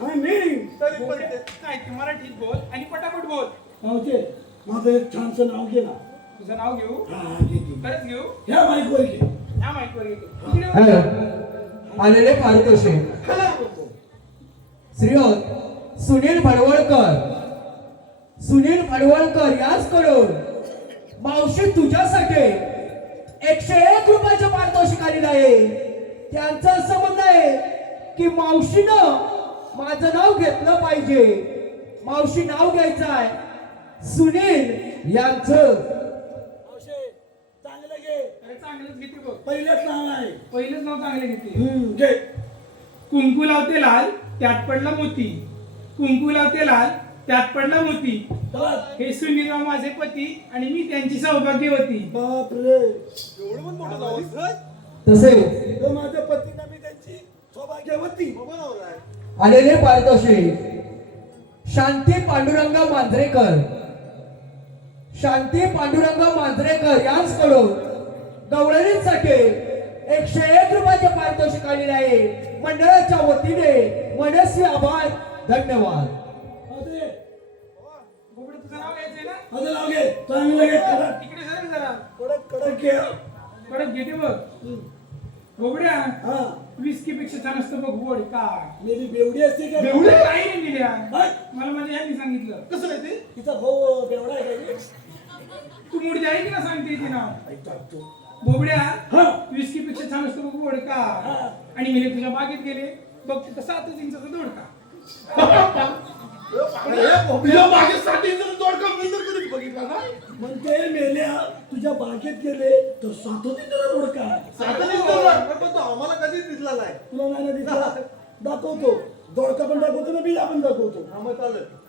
हा मी तरी पण ते. काय ते मराठीत बोल आणि पटापट बोल मावशे माझं एक छानसं नाव घे ना तुझं नाव घेऊ हा घे घे. खरंच घेऊ ह्या माईकवर घे ह्या माईकवर घे. इकडे बघ. आलेले पारितोषिक श्रीयुत सुनील भडवळकर याचकडून मावशी तुझ्यासाठी 101 रुपयाचं पारितोषिक आलेलं आहे. त्यांचं असं म्हणणं आहे की मावशीनं माझं नाव घेतलं पाहिजे. मावशी नाव घ्यायचं आहे सुनील यांचं. चांगलं घे. अरे चांगलंच घेते बघ. पहिलंच नाव आहे. पहिलंच नाव चांगले घेते. घे. कुंकू लावते लाल त्यात पडला मोती. कुंकू लावते लाल त्यात पडला मोती. हे सुनील माझे पती आणि मी त्यांची सौभाग्यवती. बापरे एवढं पण मोठं नाव आहे. तसे तो माझ्या पतीला मी त्यांची सौभाग्यवती आलेले पारितोषिक शांती पांडुरंग मांजरेकर. शांती पांडुरंग मांजरेकर यांच्याकडून गवळणींसाठी 101 रुपयाचे पारितोषिक आलेले आहे. मंडळाच्या वतीने मनस्वी आभार, धन्यवाद. बोबडे तुझं नाव घ्यायचंय ना? माझं नाव घे. चांगलं घे. कडक इकडे सर जरा. कडक घे. कडक घेते बघ. बोबड्या हा विस्की पेक्षा छान असतं बघ गोड का. मेरी बेवडी असते का? एवढं काही नाही दिल्या. हा? मला माझ्या ह्यांनी सांगितलं. कसं आहे ते? तिचा भाऊ बेवडा आहे का? तू मुडची आहे की ना सांगते ते नाव. ऐकतो. बोबड्या हा विस्की पेक्षा छान असतो बघ गोड का. हा. आणि मी तुझ्या बागेत गेले बघ तिथं 7 इंचाचा दोडका. म्हणते मेल्या तुझ्या बागेत गेले तर सातोती तुला दोडका. आम्हाला कधीच दिसला नाही. तुला नाही ना दिसला? दाखवतो. दोडका पण दाखवतो ना बिया पण दाखवतो.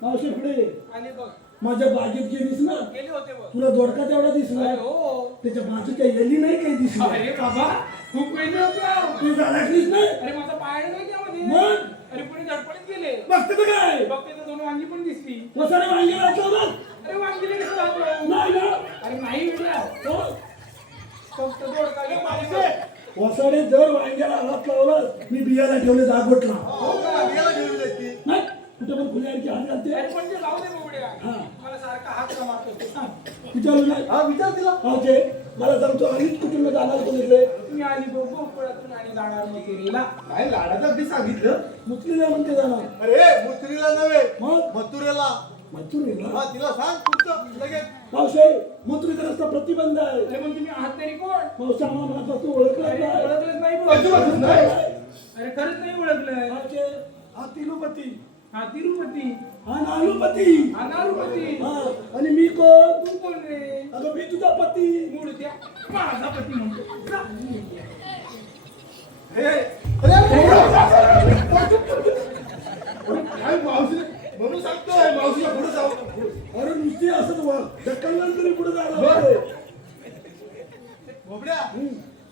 मावशी पुढे ये. आणि बघ माझ्या बागेत गेलीस ना गेले होते बघ. तुला दोडका तेवढा दिसला. अरे हो. त्याच्या बाजूच्या येली नाही काही दिसली. अरे बाबा खूप वेळ होते. तू झाडाखलीस नाही. अरे माझा पाय नाही त्यामध्ये. मग? अरे पुढे धडपडत गेले. बघते तर काय बघ तिथं 2 वांगी पण दिसली. वसाडे वांगे राहतो ना. अरे वांगीला कसं लावलं? नाही ना. अरे नाही मिळाला. हो? फक्त दोडका घे पाहिजे. वसाडे जर वांग्याला हात लावला मी बियाला ठेवले दागोटला. नाही कुठे पण खुल्याची हात घालते. अरे पण ते जाऊ दे बोबड्या. हा. मला सारखा हात का मारतो ते सांग. विचारू नाही. हा विचार तिला. ओके मला सांगतो अनेक कुटुंब जाणार कोणीकडे. मी आली बघ गोकुळातून आणि जाणार मथुरेला. काय लाडाचं अगदी सांगितलं. मुतलीला म्हणते जाणार. अरे मुत्रीला नव्हे मग मथुरेला. मथुरेला. हा तिला सांग पुढचं लगेच. मावशे मथुरेचा रस्ता प्रतिबंध आहे. अरे पण तुम्ही आहात तरी कोण? मावशे आम्हाला म्हणतात तू ओळखलं अरे नाही. ओळखलंच नाही अजिबातच बघ. नाही. अरे खरंच नाही ओळखलंय. मावशे हा तिरुपती. हा तिरुपती. हा नालुपती. हा नारुपती. हा आणि मी कोण? तू कोण रे? अगं मी तुझा पती. मूळत्या माझा पती म्हणतो. जा. काय मावशी म्हणून सांगतोय मावशीला पुढे जाऊ. अरे नुसती असंच ढकललं तरी पुढे जायला पाहिजे. बोबड्या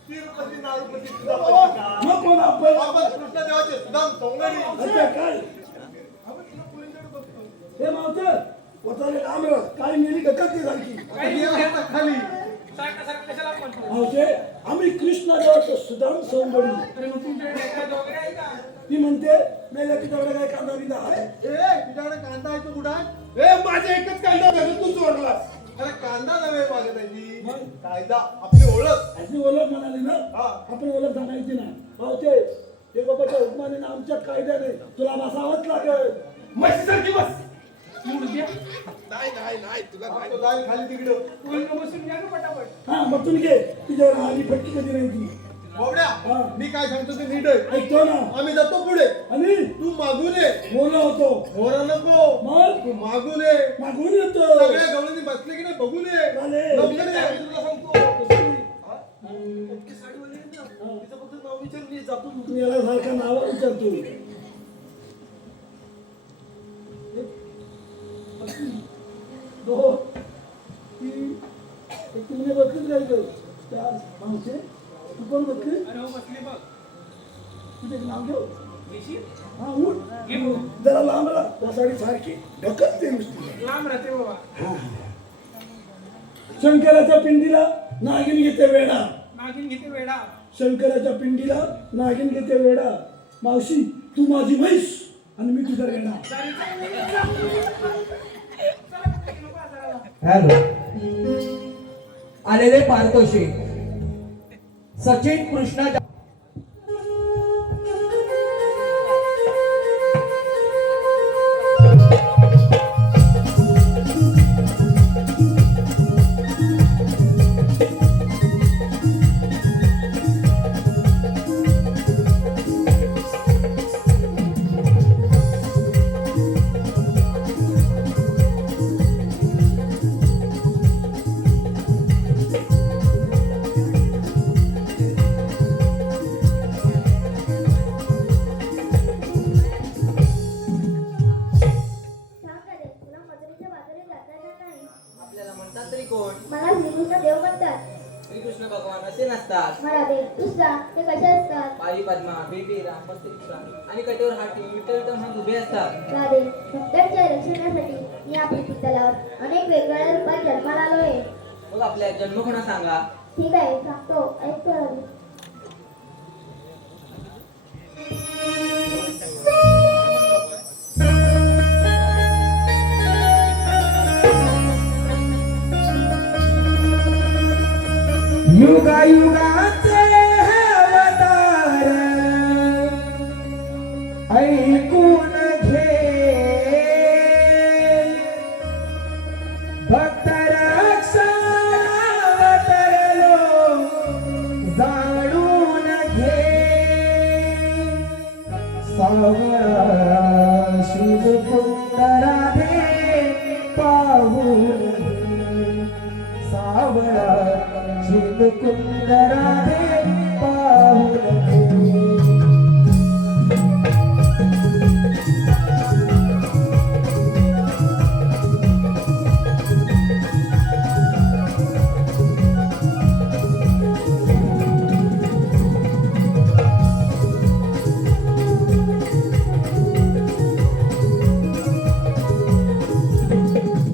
तिरुपती नारुपती तुझा पती का? मग कोण आपण? आपण कृष्णदेवाचे सुदाम सोंगडी. अच्छा काय हे मावतर पोताले लांब राह. काय नेली ढकलते सारखी. काही आता खाली सारखं सारखं कशाला म्हणतो? मावशे आम्ही कृष्णादेवाचं सुदाम सोंगडी. अरे मग तुमच्याकडे एखादं वगैरे आहे का? ती म्हणते मेल्या की तेवढा काय कांदा बिंदा आहे. तुझ्याकडे कांदा आहे तो कुठं आहे? माझे एकच कांदा धरून तू चोरलास. अरे कांदा नव्हे माझ्या त्याची मग? कायदा आपली ओळख. अशी ओळख म्हणाली ना. हा. आपण ओळख सांगायची ना. मावशे हे बाबाच्या हुकमाने ना आमच्यात कायद्याने तुला बसावंच लागेल. म्हशीसारखी बस. मूळत्या नाही तुला काय जाईल खाली तिकडं. बोलणं बसून घ्या ना पटापट. हा मग तुम्ही घे तुझ्यावर आली फटकी कधी नाही ती. बोबड्या हा. मी काय सांगतो ते नीट आहे. ऐकतो ना. आम्ही जातो पुढे. आणि तू मागून ये. बोलला होतो मोरा नको. मग तू मागून ये. मागून येतो. सगळ्या गवळणी बसले की नाही बघून ये. चालेल. लवकर ये. मी तुला सांगतो. हा? पक्की साडीवाली आहे ना? तिचं फक्त नाव विचारून ये, जातो तू. मी याला सारखा नाव विचारतो. दोन तीन एक तुम्ही बघत राहिलं. चार पाचशे तू पण बघते. अरे हो बसले बघ. तुझे नाव घेऊ. घेशील? हा उठ. घे भाऊ. जरा लांब राहा. त्या साडी सारखी ढकलते नुसती. लांब राहते बाबा. शंकराच्या पिंडीला नागिन घेते वेडा. नागिन घेते वेडा. शंकराच्या पिंडीला नागिन घेते वेडा. मावशी तू माझी म्हैस आणि मी तुझा वेडा. हॅलो. आलेले पारितोषिक सचिन कृष्णा असणारा तरी कोण? मला श्रीकृष्ण देव म्हणतात. श्रीकृष्ण भगवान असे नसतात. मला देव दुसरा ते कसे असतात? पायी पद्मा, बेबी राम, मस्तकीचा आणि कटेवर हात ठेवून विठ्ठल म्हणून उभे असतात. राधे भक्तांच्या रक्षणासाठी मी या पृथ्वी तलावर अनेक वेगवेगळ्या रूपात जन्माला आलोय. मग आपल्या जन्मखुणा सांगा. ठीक आहे सांगतो, ऐकतो राधे. युगा युगाचे हे अवतार ऐकून घे, भक्त रक्षण अवतरलो जाणून घे. सावळा शिवकुंड राधे पाहून घे, सावळा शिवकुंड राधे पाहून घे.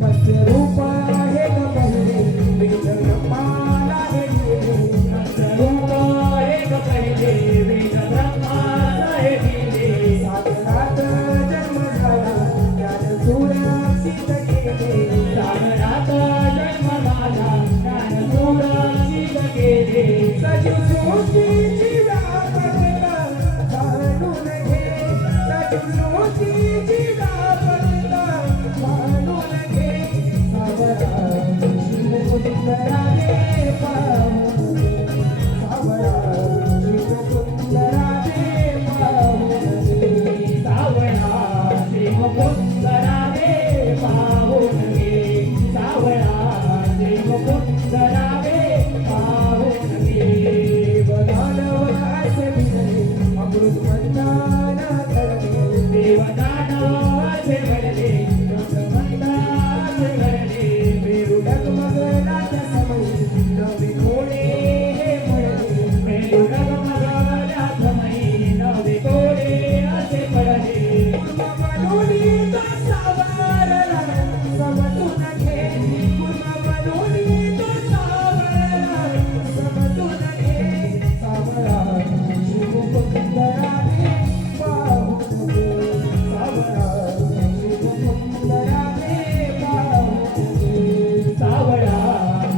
मत्स्यरूप आहे ग पहिले वेद ब्रह्माला गेले, मत्स्यरूप आहे ग पहिले वेद ब्रह्माला गेले. सागरात जन्म झाला ज्ञान सुरक्षित केले, सागरात जन्म झाला ज्ञान सुरक्षित केले. सजीव सृष्टीची व्यापकता जाणून घे, सजीव सृष्टीची व्यापकता जाणून घे. सावळा शिवकुंड राधे पाहून घे, सावळा शिवकुंड राधे पाहून घे, सावळा शिवकुंड राधे पाहून घे, सावळा शिवकुंड राधे पाहून घे. वदानव असे भिडले अमृत मंदान घडले, देवदानव असे घडले मंदान घडले. मेरू डगमगला त्या समयी नवे कोणे हे पडले, मेरू डगमगला समयी नवे कोणे असे पडले. कुर्मा बनवली तो सावरला समजून घे, कुर्मा बनवली तो सावरला समजून घे. सावळा शिवकुंड राधे पाहून घे, सावळा शिवकुंड राधे पाहून घे, सावळा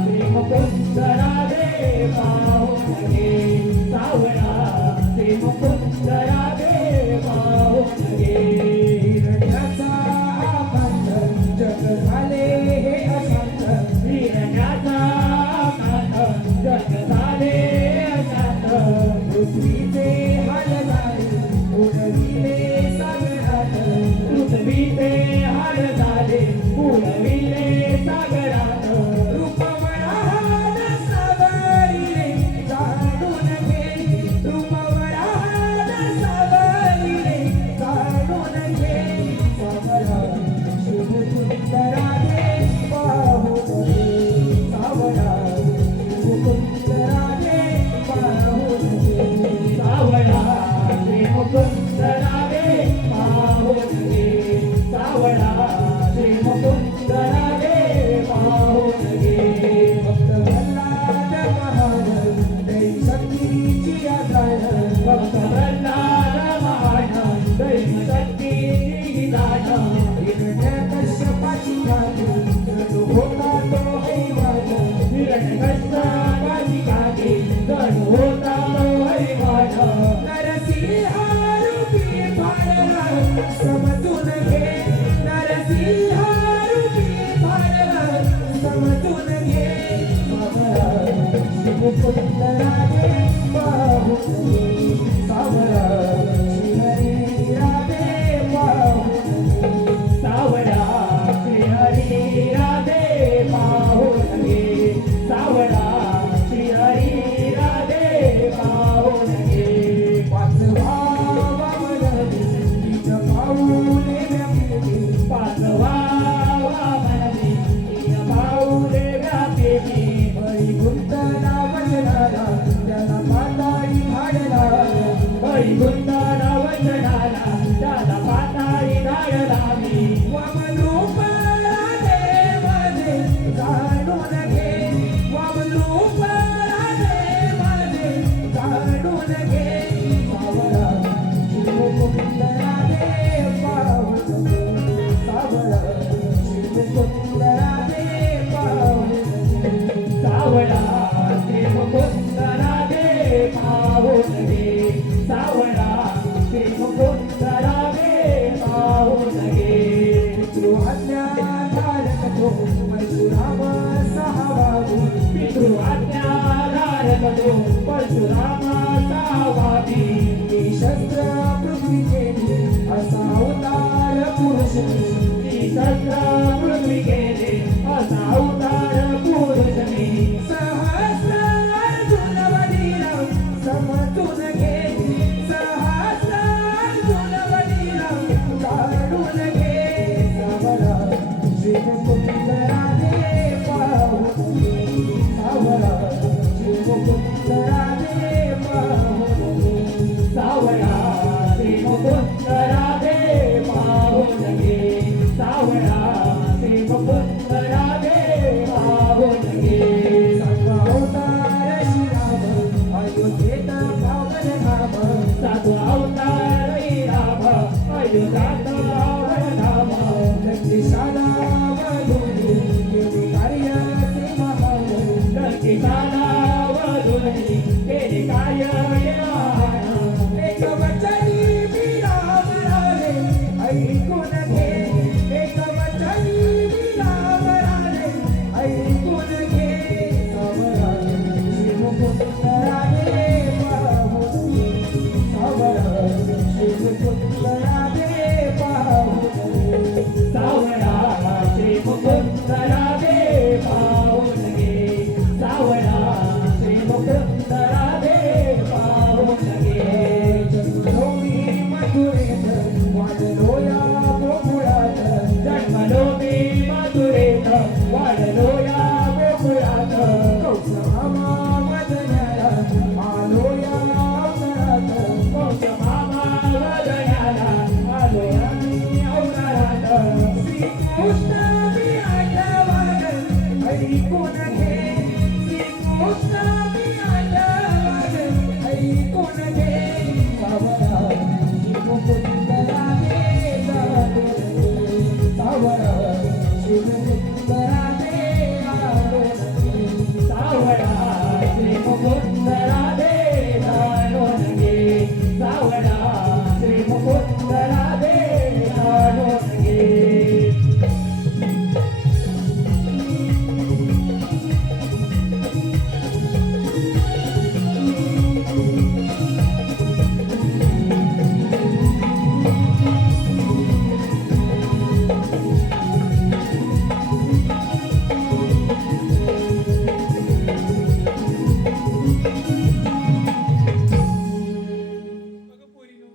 शिवकुंड राधे पाहून घे, सावळा शिवकुंड राधे पाहून घे. हिरण्याचा आकांत जग झाले हे अशांत, हिरण्याचा आकांत जग झाले अशांत. पृथ्वीचे हाल झाले उडविले सागरात, पृथ्वीचे हाल झाले उडविले सागरात. रूप वराहन सावरिले जाणून घे, रूप वराहन सावरिले जाणून घे. सावळा शिवकुंड राधे पाहून घे, सावळा शिवकुंड राधे पाहून घे, सावळा शिवकुंड राधे पाहून घे, सावळा शिवकुंड राधे पाहून घे. भक्त प्रल्हाद महान दैवी शक्तीची आधार, भक्त प्रल्हाद महान दैवी शक्तीची आधार. हिरण्यकश्यपाची गाठी जणू होता तो हैवान, हिरण्यकश्यपाची गाठी जणू होता तो हैवान. नरसिंहारूपी फाडला समजून घे, नरसिंहारूपी फाडला समजून घे. सावळा शिवकुंड राधे पाहून घे, सावळा श्रीहरी राधे पाहून घे, सावळा श्रीहरी राधे पाहून घे, सावळा श्रीहरी राधे पाहून घे. पाचवा वामन तिच पाऊले व्यापिले, पाचवा वामन तिच पाऊले व्यापिले. परशुरामा सावादी शस्त्र पृथ्वी केली असा अवतार पुरुष मी शस्त्र पृथ्वी केली असा अवतार पुरुष मी सहस्र अर्जुन वडिला समतून घेतली सहस्र अर्जुन वडिला काढून घे सावरा श्रीमुकुंद राधे पाहून सावरा श्रीमुकुंद राधे पाहून सावरा श्रीमुकुंद राधे पाहून घे सावरा श्रीमुकुंद राधे पाहून घे सातवा अवतार श्रीराम अयोध्येत पावन धाम सातवा अवतार राम अयोध्यात पावन धाम लंकेशाला वधूनी केले कार्य ते महान लंकेशाला वधूनी केले कार्य ते महान एक वचनी मी राम राणे ऐकून घे एक वचनी मी राम राणे ऐकून घे सावरा श्रीमुकुंद राधे पाहून सावरा श्रीमुकुंद राधे पाहून सावरा श्रीमुकुंद राधे पाहून घे सावरा श्रीमुकुंद राधे पाहून घे जन्मभूमी मथुरेत वाढलो या गोकुळात जन्मलो मी मथुरेत वाढलो या गोकुळात कंस मामा वदन्याला आलो या अवतारात कंस मामा वदन्याला आलो या मी अवतारात श्रीकृष्ण मी आठवान ऐकून घे श्रीकृष्ण मी आठवान ऐकून घे सावरा श्रीमुकुंद राधे सावरा श्रीमुकुंद राधे सावरा श्रीमुकुंद राधे सावरा श्रीमुकुंद राधे अगं पोरीनो,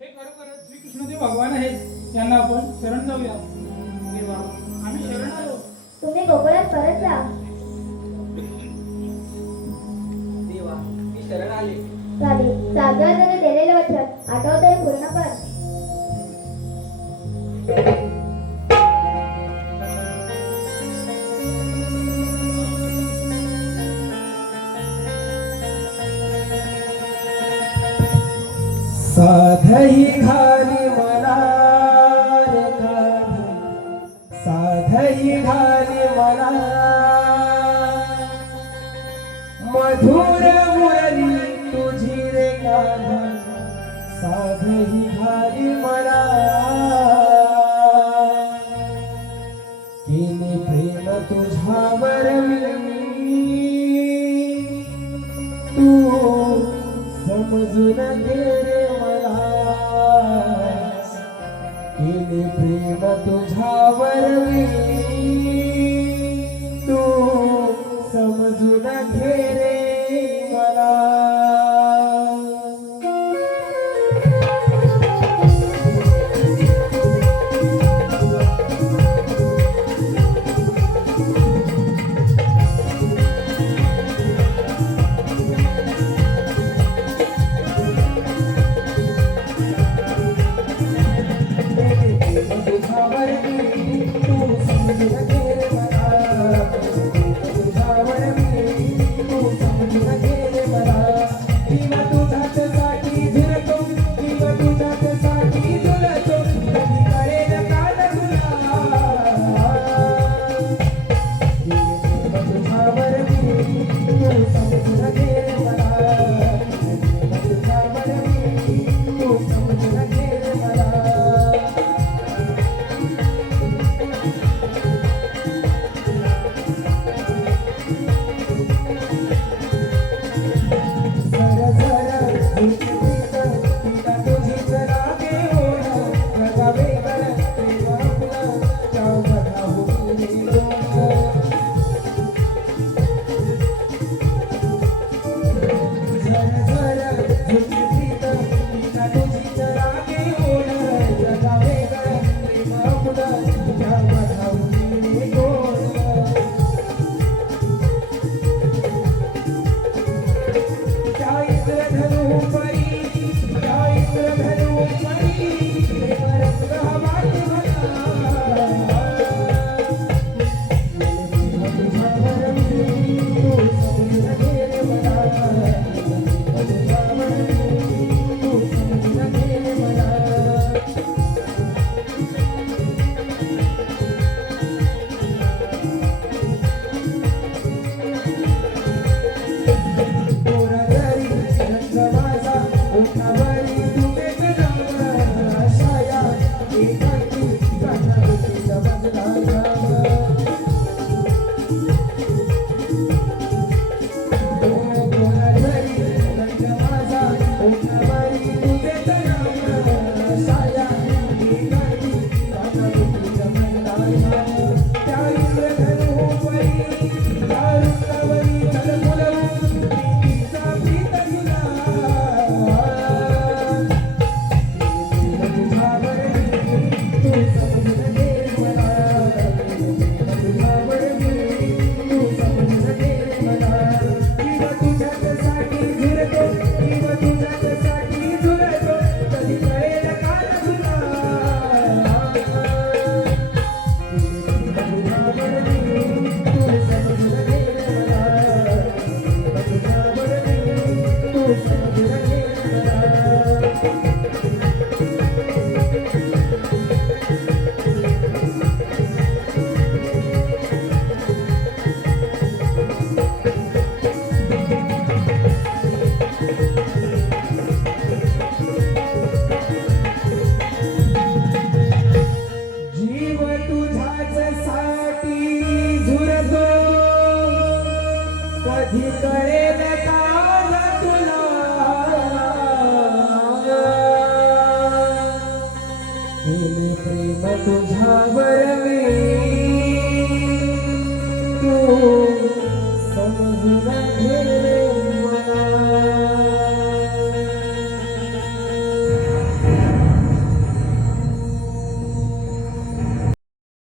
हे खरोखरच श्रीकृष्णदेव भगवान आहेत यांना आपण शरण जाऊया देवा आम्ही शरण आलो तुम्ही गोकुळात परत जा देवा मी शरण आले चालेल साधवांनी दिलेलं वचन आठवतंय पूर्ण कर साधही घाली मला रे कान्हा साधही घाली मला मधुर मुरली तुझी रे कान्हा साधही घाली मला केले प्रेम तुझ्यावर मी तू समजून घे रे मला केले प्रेम तुझ्यावर मी तू समजून घे रे मला तुझ्यावर मी तू समजून कधी कळेल का